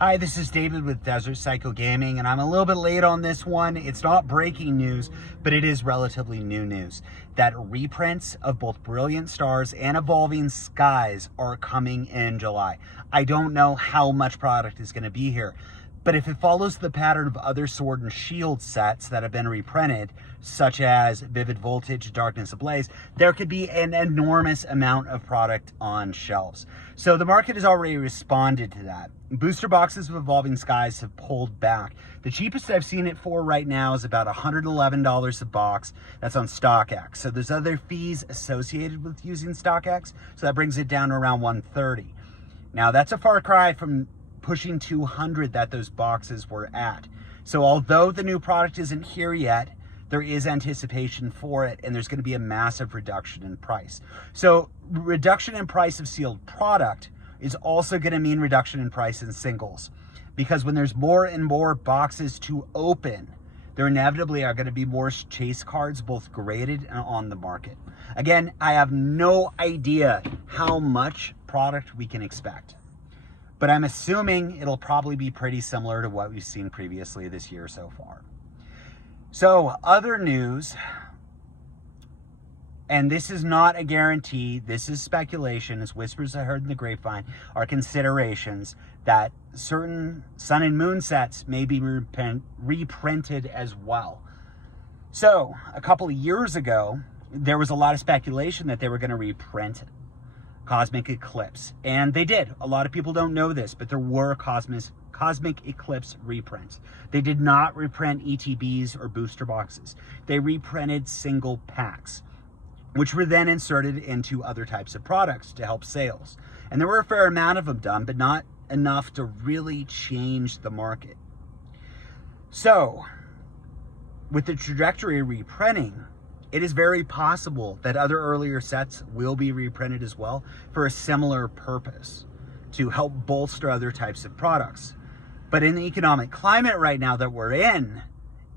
Hi, this is David with Desert Psycho Gaming, and I'm a little bit late on this one. It's not breaking news, but it is relatively new news that reprints of both Brilliant Stars and Evolving Skies are coming in July. I don't know how much product is going to be here, but if it follows the pattern of other Sword and Shield sets that have been reprinted, such as Vivid Voltage, Darkness Ablaze, there could be an enormous amount of product on shelves. So the market has already responded to that. Booster boxes of Evolving Skies have pulled back. The cheapest I've seen it for right now is about $111 a box. That's on StockX. So there's other fees associated with using StockX, so that brings it down to around $130. Now that's a far cry from pushing 200 that those boxes were at. So although the new product isn't here yet, there is anticipation for it, and there's going to be a massive reduction in price. So reduction in price of sealed product is also going to mean reduction in price in singles, because when there's more and more boxes to open, there inevitably are going to be more chase cards, both graded and on the market. Again, I have no idea how much product we can expect, but I'm assuming it'll probably be pretty similar to what we've seen previously this year so far. So other news, and this is not a guarantee, this is speculation, as whispers I heard in the grapevine, are considerations that certain Sun and Moon sets may be reprinted as well. So a couple of years ago, there was a lot of speculation that they were going to reprint Cosmic Eclipse, and they did. A lot of people don't know this, but there were Cosmic Eclipse reprints. They did not reprint ETBs or booster boxes. They reprinted single packs, which were then inserted into other types of products to help sales. And there were a fair amount of them done, but not enough to really change the market. So with the trajectory of reprinting, it is very possible that other earlier sets will be reprinted as well for a similar purpose, to help bolster other types of products. But in the economic climate right now that we're in,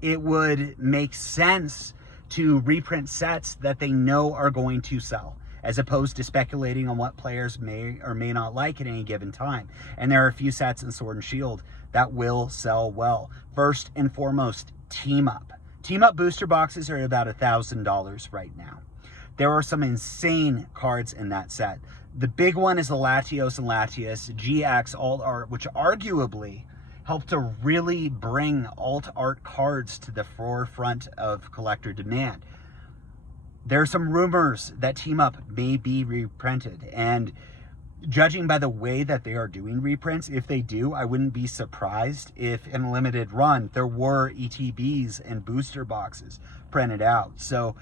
it would make sense to reprint sets that they know are going to sell, as opposed to speculating on what players may or may not like at any given time. And there are a few sets in Sword and Shield that will sell well. First and foremost, Team Up. Team Up booster boxes are about $1,000 right now. There are some insane cards in that set. The big one is the Latios and Latias GX Alt Art, which arguably helped to really bring alt art cards to the forefront of collector demand. There are some rumors that Team Up may be reprinted, and judging by the way that they are doing reprints, if they do, I wouldn't be surprised if in a limited run there were ETBs and booster boxes printed out. So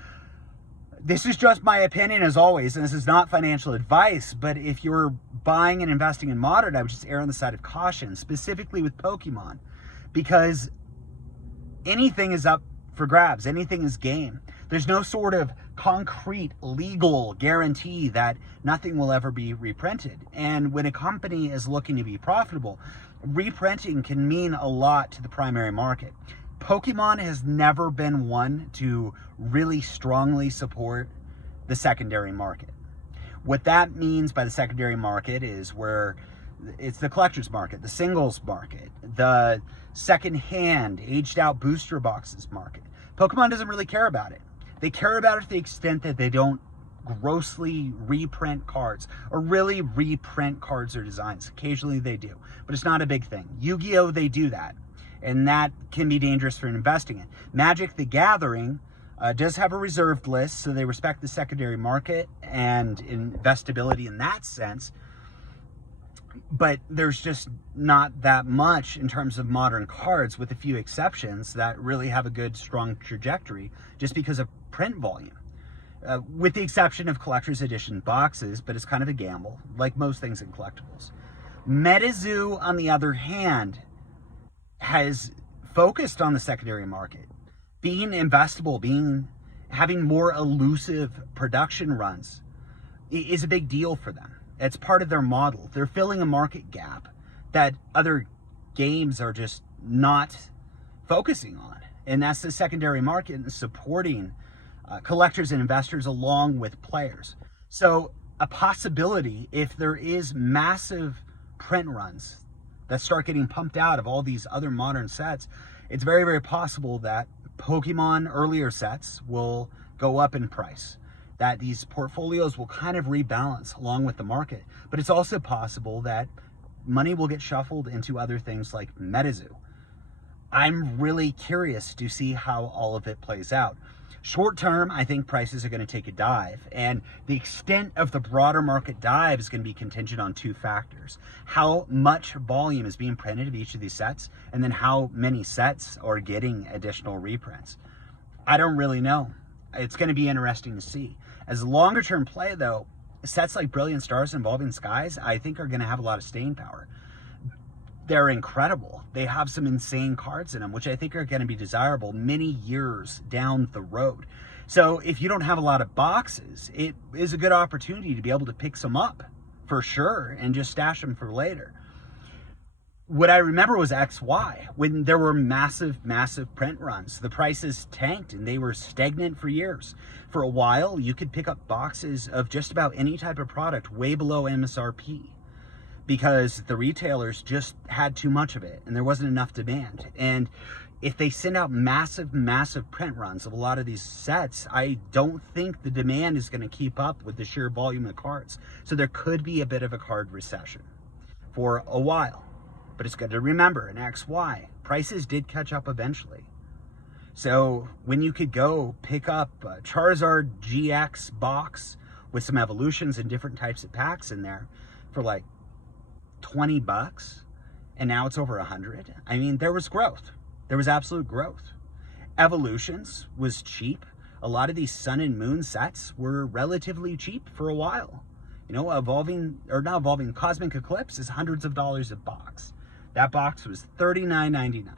this is just my opinion, as always, and this is not financial advice, but if you're buying and investing in Modern, I would just err on the side of caution, specifically with Pokemon, because anything is up for grabs, anything is game. There's no sort of concrete legal guarantee that nothing will ever be reprinted. And when a company is looking to be profitable, reprinting can mean a lot to the primary market. Pokemon has never been one to really strongly support the secondary market. What that means by the secondary market is where it's the collector's market, the singles market, the second-hand, aged-out booster boxes market. Pokemon doesn't really care about it. They care about it to the extent that they don't grossly reprint cards or really reprint cards or designs. Occasionally they do, but it's not a big thing. Yu-Gi-Oh! They do that, and that can be dangerous for investing in. Magic the Gathering does have a reserved list, so they respect the secondary market and investability in that sense, but there's just not that much in terms of modern cards, with a few exceptions, that really have a good, strong trajectory just because of print volume. With the exception of collector's edition boxes, but it's kind of a gamble, like most things in collectibles. MetaZoo, on the other hand, has focused on the secondary market. Being investable, having more elusive production runs is a big deal for them. It's part of their model. They're filling a market gap that other games are just not focusing on. And that's the secondary market and supporting collectors and investors along with players. So a possibility, if there is massive print runs that start getting pumped out of all these other modern sets, it's very, very possible that Pokemon earlier sets will go up in price, that these portfolios will kind of rebalance along with the market. But it's also possible that money will get shuffled into other things like MetaZoo. I'm really curious to see how all of it plays out. Short term, I think prices are going to take a dive, and the extent of the broader market dive is going to be contingent on two factors: how much volume is being printed of each of these sets, and then how many sets are getting additional reprints. I don't really know. It's going to be interesting to see. As a longer term play though, sets like Brilliant Stars and Evolving Skies, I think are going to have a lot of staying power. They're incredible. They have some insane cards in them, which I think are going to be desirable many years down the road. So if you don't have a lot of boxes, it is a good opportunity to be able to pick some up for sure and just stash them for later. What I remember was XY, when there were massive print runs. The prices tanked and they were stagnant for years. For a while, you could pick up boxes of just about any type of product way below MSRP, because the retailers just had too much of it and there wasn't enough demand. And if they send out massive print runs of a lot of these sets, I don't think the demand is going to keep up with the sheer volume of cards. So there could be a bit of a card recession for a while. But it's good to remember, in XY, prices did catch up eventually. So when you could go pick up a Charizard GX box with some evolutions and different types of packs in there for like $20, and now it's over 100. I mean, there was growth. There was absolute growth. Evolutions was cheap. A lot of these Sun and Moon sets were relatively cheap for a while. You know, Cosmic Eclipse is hundreds of dollars a box. That box was $39.99.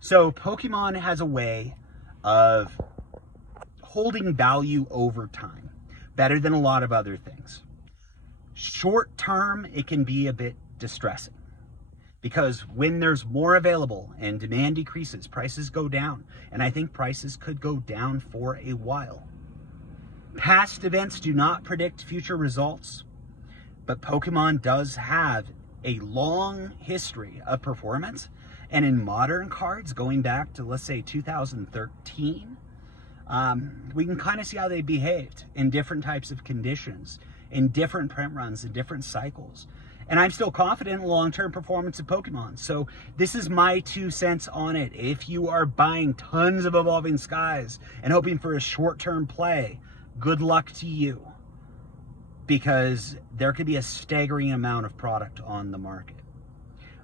So Pokemon has a way of holding value over time, better than a lot of other things. Short term, it can be a bit distressing, because when there's more available and demand decreases, prices go down. And I think prices could go down for a while. Past events do not predict future results, but Pokemon does have a long history of performance. And in modern cards, going back to, let's say, 2013, we can kind of see how they behaved in different types of conditions, in different print runs, in different cycles. And I'm still confident in the long-term performance of Pokemon. So this is my 2 cents on it. If you are buying tons of Evolving Skies and hoping for a short-term play, good luck to you, because there could be a staggering amount of product on the market.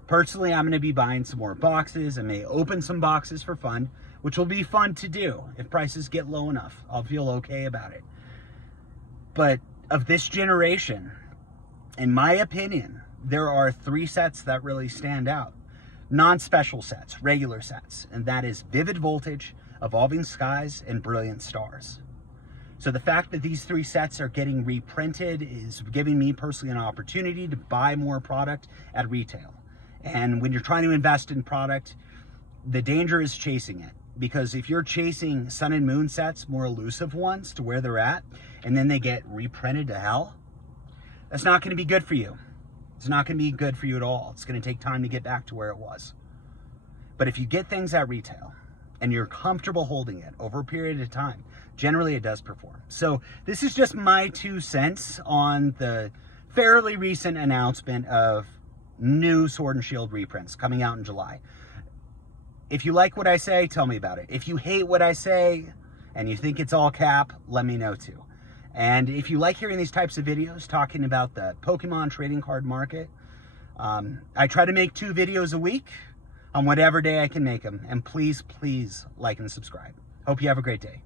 Personally, I'm going to be buying some more boxes. I may open some boxes for fun, which will be fun to do. If prices get low enough, I'll feel okay about it. But of this generation, in my opinion, there are 3 sets that really stand out. Non-special sets, regular sets, and that is Vivid Voltage, Evolving Skies, and Brilliant Stars. So the fact that these 3 sets are getting reprinted is giving me personally an opportunity to buy more product at retail. And when you're trying to invest in product, the danger is chasing it. Because if you're chasing Sun and Moon sets, more elusive ones, to where they're at, and then they get reprinted to hell, that's not going to be good for you. It's not going to be good for you at all. It's going to take time to get back to where it was. But if you get things at retail and you're comfortable holding it over a period of time, generally it does perform. So this is just my 2 cents on the fairly recent announcement of new Sword and Shield reprints coming out in July. If you like what I say, tell me about it. If you hate what I say and you think it's all cap, let me know too. And if you like hearing these types of videos talking about the Pokemon trading card market, I try to make 2 videos a week on whatever day I can make them. And please like and subscribe. Hope you have a great day.